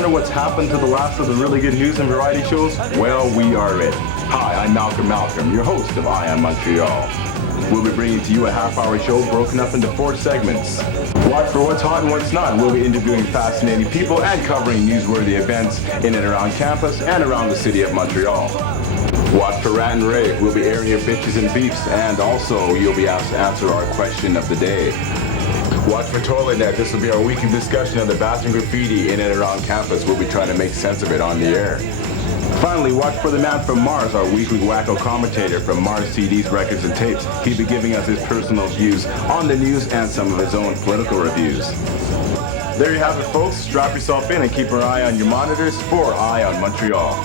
wonder what's happened to the last of the really good news and variety shows? Well, we are ready. Hi, I'm Malcolm, your host of Eye on Montreal. We'll be bringing to you a half-hour show broken up into 4 segments. Watch for what's hot and what's not. We'll be interviewing fascinating people and covering newsworthy events in and around campus and around the city of Montreal. Watch for Rant and Rave. We'll be airing your bitches and beefs, and also you'll be asked to answer our question of the day. Watch for Toilet Net. This will be our weekly discussion of the bathroom graffiti in and around campus. We'll be trying to make sense of it on the air. Finally, watch for the man from Mars, our weekly wacko commentator from Mars CDs, Records, and Tapes. He'll be giving us his personal views on the news and some of his own political reviews. There you have it, folks. Strap yourself in and keep an eye on your monitors for Eye on Montreal.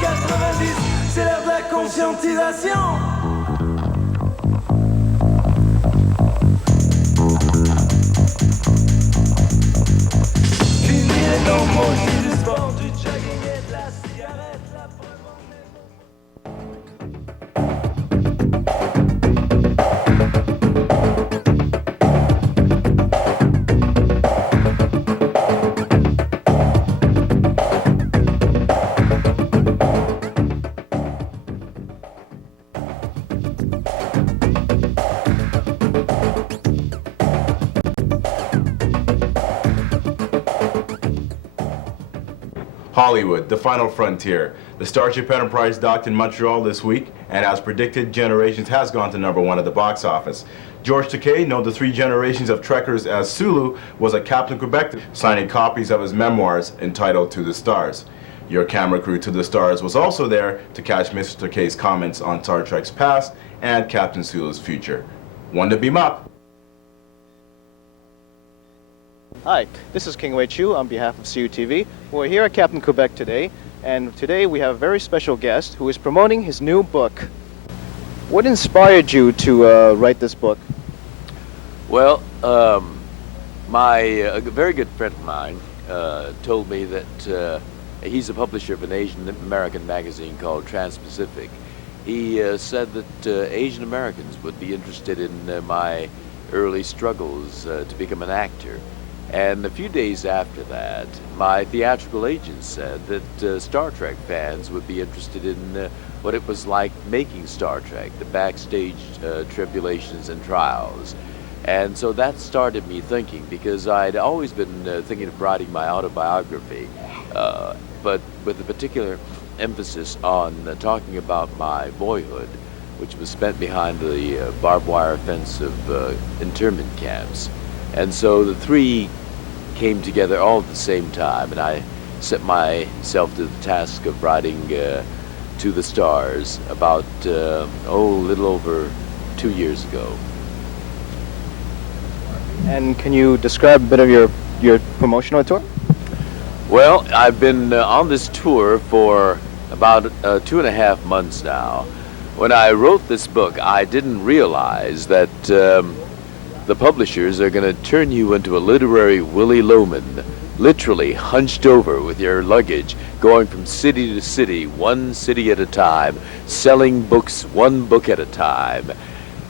90, c'est l'heure de la conscientisation. Fini les normaux, c'est du sport, du jogging et de la cigarette. La preuve en est... Hollywood, the final frontier. The Starship Enterprise docked in Montreal this week, and as predicted, Generations has gone to #1 at the box office. George Takei, known to 3 generations of Trekkers as Sulu, was at Captain Quebec signing copies of his memoirs entitled To the Stars. Your camera crew To the Stars was also there to catch Mr. Takei's comments on Star Trek's past and Captain Sulu's future. One to beam up. Hi, this is King Wei Chu on behalf of CUTV. We're here at Captain Quebec today, and today we have a very special guest who is promoting his new book. What inspired you to write this book? Well, a very good friend of mine told me that he's a publisher of an Asian American magazine called Trans-Pacific. He said that Asian Americans would be interested in my early struggles to become an actor. And a few days after that, my theatrical agent said that Star Trek fans would be interested in what it was like making Star Trek, the backstage tribulations and trials. And so that started me thinking, because I'd always been thinking of writing my autobiography, but with a particular emphasis on talking about my boyhood, which was spent behind the barbed wire fence of internment camps. And so the 3 came together all at the same time, and I set myself to the task of writing To the Stars about, a little over 2 years ago. And can you describe a bit of your promotional tour? Well, I've been on this tour for about 2.5 months now. When I wrote this book, I didn't realize that the publishers are going to turn you into a literary Willy Loman, literally hunched over with your luggage, going from city to city, one city at a time, selling books, one book at a time.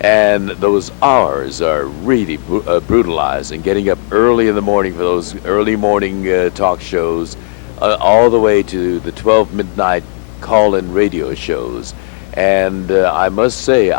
And those hours are really brutalizing, getting up early in the morning for those early morning talk shows, all the way to the 12 midnight call-in radio shows. And I must say,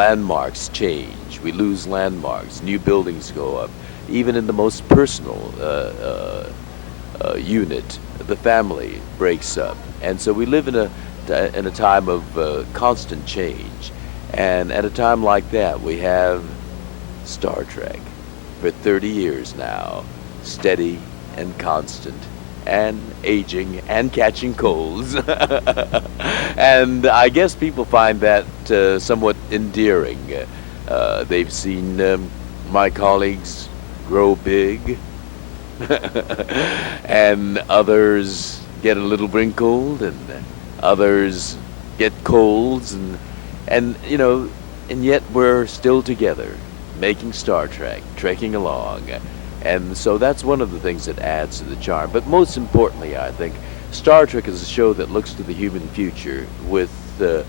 landmarks change. We lose landmarks. New buildings go up. Even in the most personal unit, the family breaks up. And so we live in a time of constant change. And at a time like that, we have Star Trek for 30 years now, steady and constant, and aging and catching colds. And I guess people find that somewhat endearing. They've seen my colleagues grow big, and others get a little wrinkled, and others get colds, and you know, and yet we're still together, making Star Trek, trekking along. And so that's one of the things that adds to the charm. But most importantly, I think, Star Trek is a show that looks to the human future with a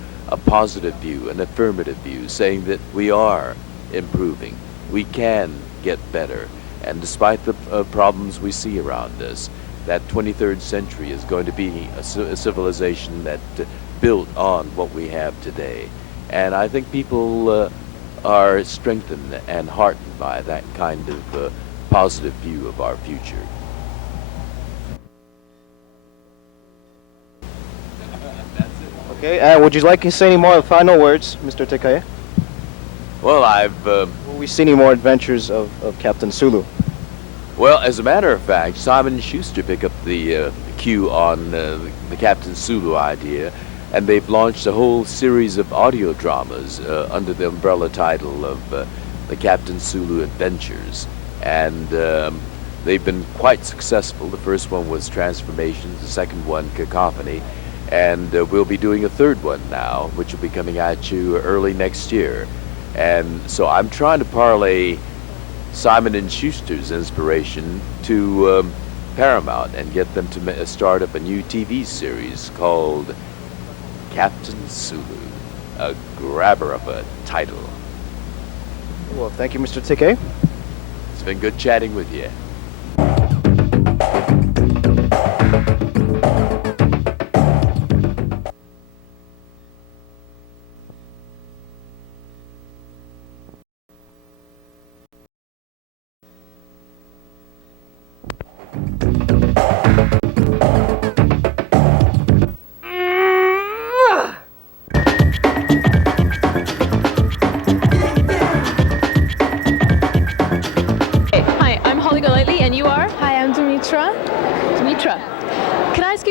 positive view, an affirmative view, saying that we are improving, we can get better. And despite the problems we see around us, that 23rd century is going to be a civilization that built on what we have today. And I think people are strengthened and heartened by that kind of positive view of our future. Okay, would you like to say any more final words, Mr. Takei? Well, Will we see any more adventures of Captain Sulu? Well, as a matter of fact, Simon & Schuster picked up the cue on the Captain Sulu idea, and they've launched a whole series of audio dramas under the umbrella title of the Captain Sulu Adventures. And they've been quite successful. The first one was Transformations, the second one, Cacophony, and we'll be doing a third one now, which will be coming at you early next year. And so I'm trying to parlay Simon & Schuster's inspiration to Paramount and get them to start up a new TV series called Captain Sulu, a grabber of a title. Well, thank you, Mr. Takei. It's been good chatting with you.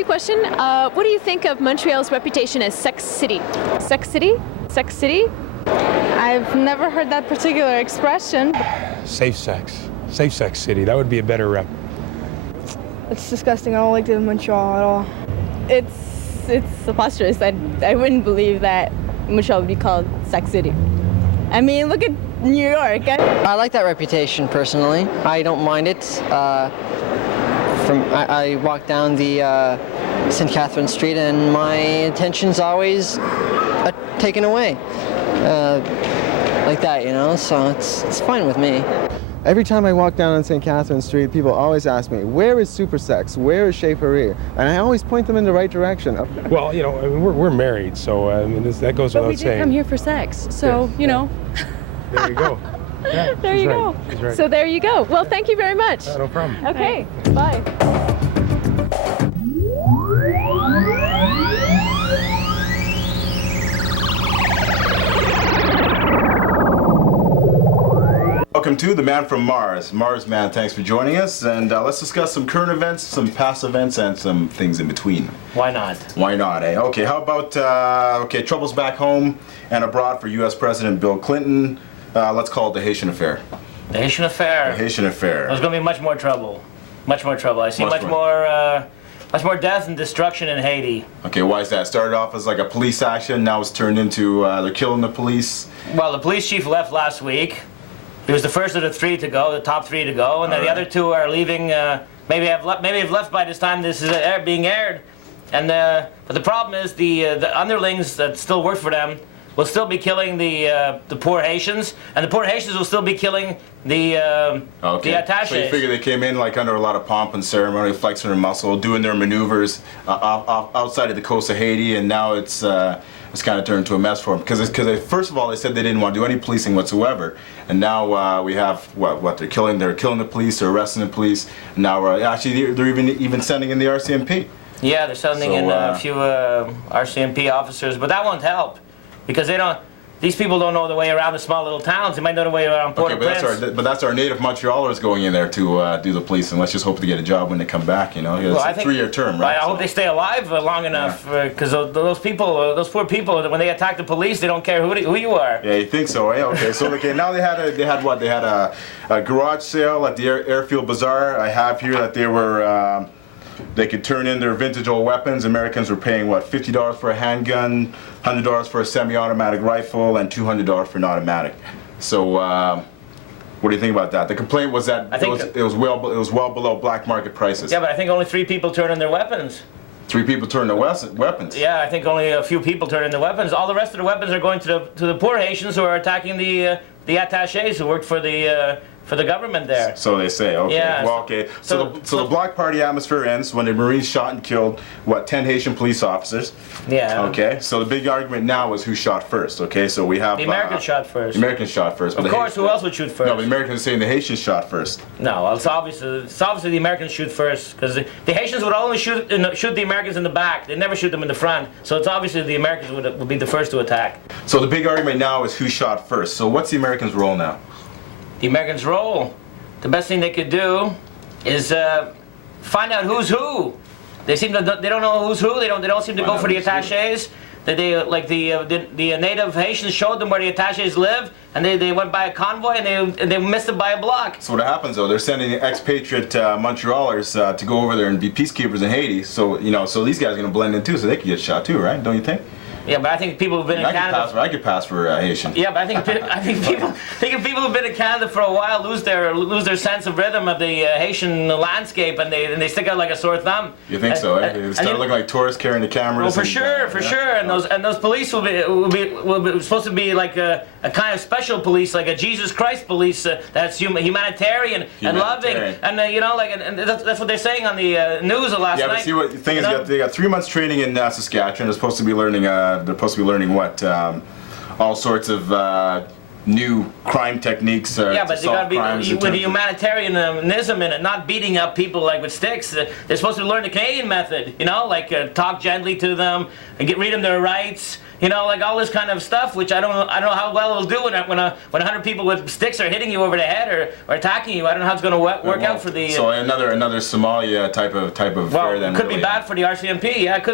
Question. What do you think of Montreal's reputation as sex city? Sex city? Sex city? I've never heard that particular expression. Safe sex city. That would be a better rep. It's disgusting. I don't like it in Montreal at all. It's preposterous. I wouldn't believe that Montreal would be called sex city. I mean, look at New York. I like that reputation personally. I don't mind it. I walk down the St. Catherine Street and my attention's always taken away like that, you know, so it's fine with me. Every time I walk down on St. Catherine Street, people always ask me, where is Super Sex? Where is Chez Paris? And I always point them in the right direction. Well, you know, I mean, we're married, so I mean, that goes without saying. But we did come here for sex, so, yes, you know. There you go. Yeah, there you go. She's right. So there you go. Well, thank you very much. No problem. Okay, bye. Welcome to The Man from Mars. Mars Man, thanks for joining us. And let's discuss some current events, some past events, and some things in between. Why not? Why not, eh? Okay, how about, troubles back home and abroad for U.S. President Bill Clinton. Let's call it the Haitian affair. The Haitian affair? The Haitian affair. There's going to be much more trouble. Much more trouble. I see much more death and destruction in Haiti. Okay, why is that? Started off as like a police action, now it's turned into they're killing the police. Well, the police chief left last week. He was the first of the three to go, the top three to go, and then the other two are leaving. Maybe have left by this time this is being aired. And but the problem is the underlings that still work for them will still be killing the poor Haitians, and the poor Haitians will still be killing the attachés. So you figure they came in like under a lot of pomp and ceremony, flexing their muscle, doing their maneuvers outside of the coast of Haiti, and now it's kind of turned into a mess for them. Because first of all, they said they didn't want to do any policing whatsoever, and now we have what they're killing the police, they're arresting the police. And now actually they're even sending in the RCMP. Yeah, they're sending in a few RCMP officers, but that won't help because these people don't know the way around the small little towns. They might know the way around Port-au-Prince. But that's our native Montrealers going in there to do the police, and let's just hope to get a job when they come back. You know, it's a 3-year term, right? I hope they stay alive long enough, because those poor people, when they attack the police, they don't care who you are. Yeah, you think so? Eh? Okay. So now they had a garage sale at the Airfield Bazaar. I have here that they were. They could turn in their vintage old weapons. Americans were paying, what, $50 for a handgun, $100 for a semi-automatic rifle, and $200 for an automatic. So, what do you think about that? The complaint was that it was well below black market prices. Yeah, but I think only 3 people turn in their weapons. 3 people turn their weapons? Yeah, I think only a few people turn in their weapons. All the rest of the weapons are going to the poor Haitians who are attacking the attachés who worked for the government there. So they say, okay. Yeah. Well, okay. So the Bloc Party atmosphere ends when the Marines shot and killed, what, 10 Haitian police officers? Yeah. Okay. So the big argument now is who shot first, okay? So we have... The Americans shot first. The Americans shot first. Of course, who else would shoot first? No, but the Americans are saying the Haitians shot first. No, well, it's obviously the Americans shoot first, because the Haitians would only shoot the Americans in the back. They'd never shoot them in the front. So it's obviously the Americans would be the first to attack. So the big argument now is who shot first. So what's the Americans' role now? The Americans' role? The best thing they could do is find out who's who. They don't know who's who. They don't seem to go for the attachés. The native Haitians showed them where the attachés live, and they went by a convoy and they missed it by a block. So what happens though? They're sending expatriate Montrealers to go over there and be peacekeepers in Haiti. So so these guys are gonna blend in too, so they could get shot too, right? Don't you think? Yeah, but I think people who've been in Canada. I could pass for Haitian. Yeah, but I think people who've been in Canada for a while lose their sense of rhythm of the Haitian landscape, and they stick out like a sore thumb. You think so? Eh? They start looking like tourists carrying the cameras. Well, for sure, and those police will be supposed to be like a kind of special police, like a Jesus Christ police that's humanitarian and loving, and and that's what they're saying on the news last night. Yeah, but see what the thing is, they got 3 months training in Saskatchewan. They're supposed to be learning. They're supposed to be learning what? All sorts of new crime techniques. Yeah, but they got to be with humanitarianism in it, not beating up people like with sticks. They're supposed to learn the Canadian method, like talk gently to them and read them their rights. Like all this kind of stuff, which I don't know how well it'll do when 100 people with sticks are hitting you over the head or attacking you. I don't know how it's going to work out for the. So another Somalia type of affair then. It could be bad for the RCMP. Yeah, it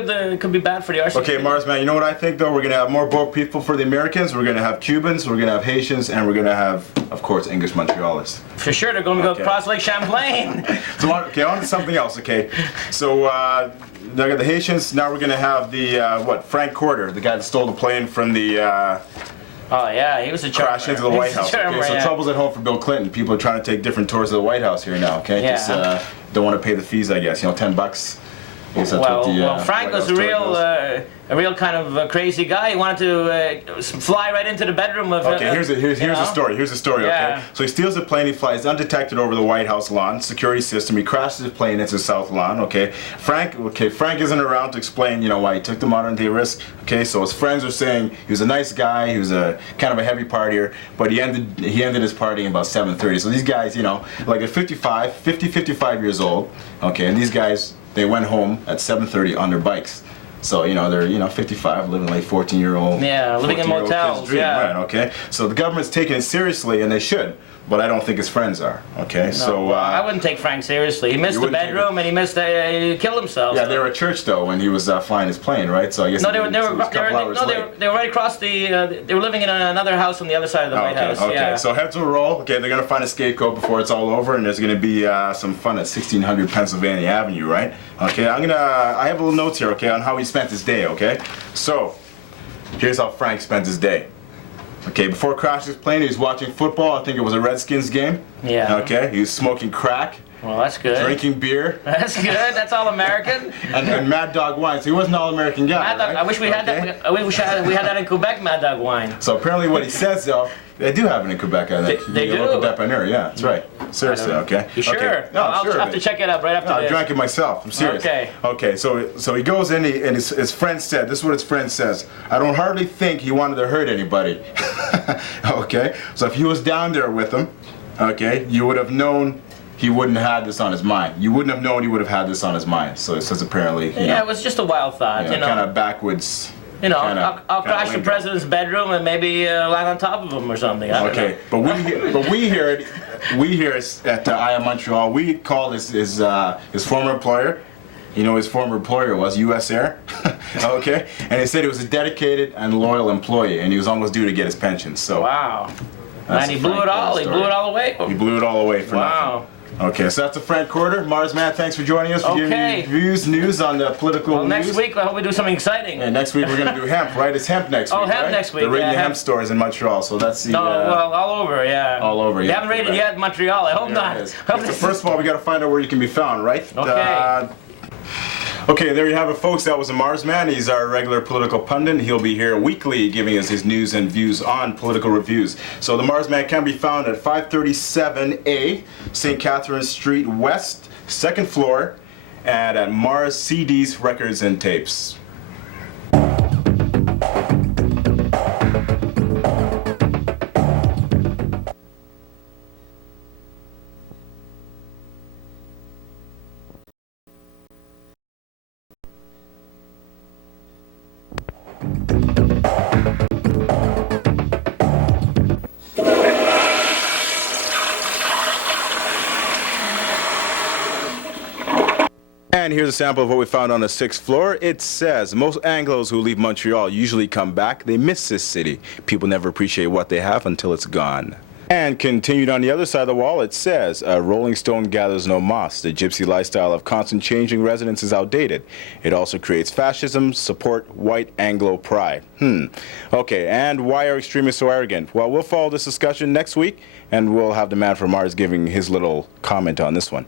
could be bad for the RCMP. Okay, Mars man, you know what I think though? We're going to have more boat people for the Americans. We're going to have Cubans. We're going to have Haitians, and we're going to have, of course, English Montrealers. For sure, they're going to go across Lake Champlain. So on to something else. Okay, so. They got the Haitians. Now we're gonna have the Frank Corder, the guy that stole the plane from the. Oh yeah, he was a charmer. Crash into the White House. Okay, so trouble's at home for Bill Clinton. People are trying to take different tours of the White House here now. Okay, yeah. Just don't want to pay the fees, I guess. $10. Well, Frank was a real kind of crazy guy. He wanted to fly right into the bedroom of. Okay, here's the story. Here's the story. Yeah. Okay, so he steals the plane. He flies undetected over the White House lawn, security system. He crashes his plane into the south lawn. Okay, Frank isn't around to explain, why he took the modern day risk. Okay, so his friends are saying he was a nice guy. He was a kind of a heavy partier, but he ended his partying about 7:30. So these guys, like at 55 years old. Okay, and these guys. They went home at 7:30 on their bikes. So, they're, 55, living like 14-year-old. Yeah, living in motels, yeah. Right, okay? So the government's taking it seriously, and they should. But I don't think his friends are, okay? No, so I wouldn't take Frank seriously. He missed the bedroom, and he killed himself. Yeah, they were at church, though, when he was flying his plane, right? So I guess they were right across the, they were living in another house on the other side of the White House. Okay, yeah. So heads will roll. Okay, they're going to find a scapegoat before it's all over, and there's going to be some fun at 1600 Pennsylvania Avenue, right? Okay, I have a little notes here, okay, on how he spent his day, okay? So, here's how Frank spent his day. Okay, before crashing his plane, he was watching football. I think it was a Redskins game. Yeah. Okay, he was smoking crack. Well, that's good. Drinking beer. That's good. That's all American. and Mad Dog wine. So he was an all-American guy. Mad Dog, right? I wish we had that. I wish we had that in Quebec. Mad Dog wine. So apparently, what he says though, they do have it in Quebec. I think. They do. Local dépanneur, yeah, that's right. Seriously, okay. You sure? Okay. No, I'll sure. have to check it out right after No, this. I drank it myself. I'm serious. Okay. Okay. So he goes in, and his friend said, this is what his friend says. I don't hardly think he wanted to hurt anybody. Okay. So if he was down there with him, okay, you would have known he wouldn't have had this on his mind. You wouldn't have known he would have had this on his mind. So it says apparently. Yeah, it was just a wild thought. You know, kind of backwards. You know, I'll crash the president's bedroom and maybe land on top of him or something. I don't know. But we hear it. We hear it at I Am Montreal. We call his former employer. You know, his former employer was U.S. Air. Okay, and he said he was a dedicated and loyal employee, and he was almost due to get his pension. So wow, man, he blew it all. He blew it all away. He blew it all away for nothing. Wow. Okay, so that's a Frank Quarter. Mars Man, thanks for joining us. For giving you views, news on the political news. Next week, I hope we do something exciting. And next week we're going to do hemp, right? It's hemp next week, hemp right? next week. They're raiding the hemp stores in Montreal, so that's the... well, all over, yeah. All over, yeah. They haven't raided yet in Montreal. I hope not. So first of all, we got to find out where you can be found, right? Okay. Okay, there you have it, folks. That was a Mars Man. He's our regular political pundit. He'll be here weekly giving us his news and views on political reviews. So the Mars Man can be found at 537A St. Catherine Street West, 2nd floor, and at Mars CDs, Records, and Tapes. And here's a sample of what we found on the 6th floor. It says, most Anglos who leave Montreal usually come back. They miss this city. People never appreciate what they have until it's gone. And continued on the other side of the wall, it says, a rolling stone gathers no moss. The gypsy lifestyle of constant changing residence is outdated. It also creates fascism, support white Anglo pride. Okay, and why are extremists so arrogant? Well, we'll follow this discussion next week, and we'll have the man from Mars giving his little comment on this one.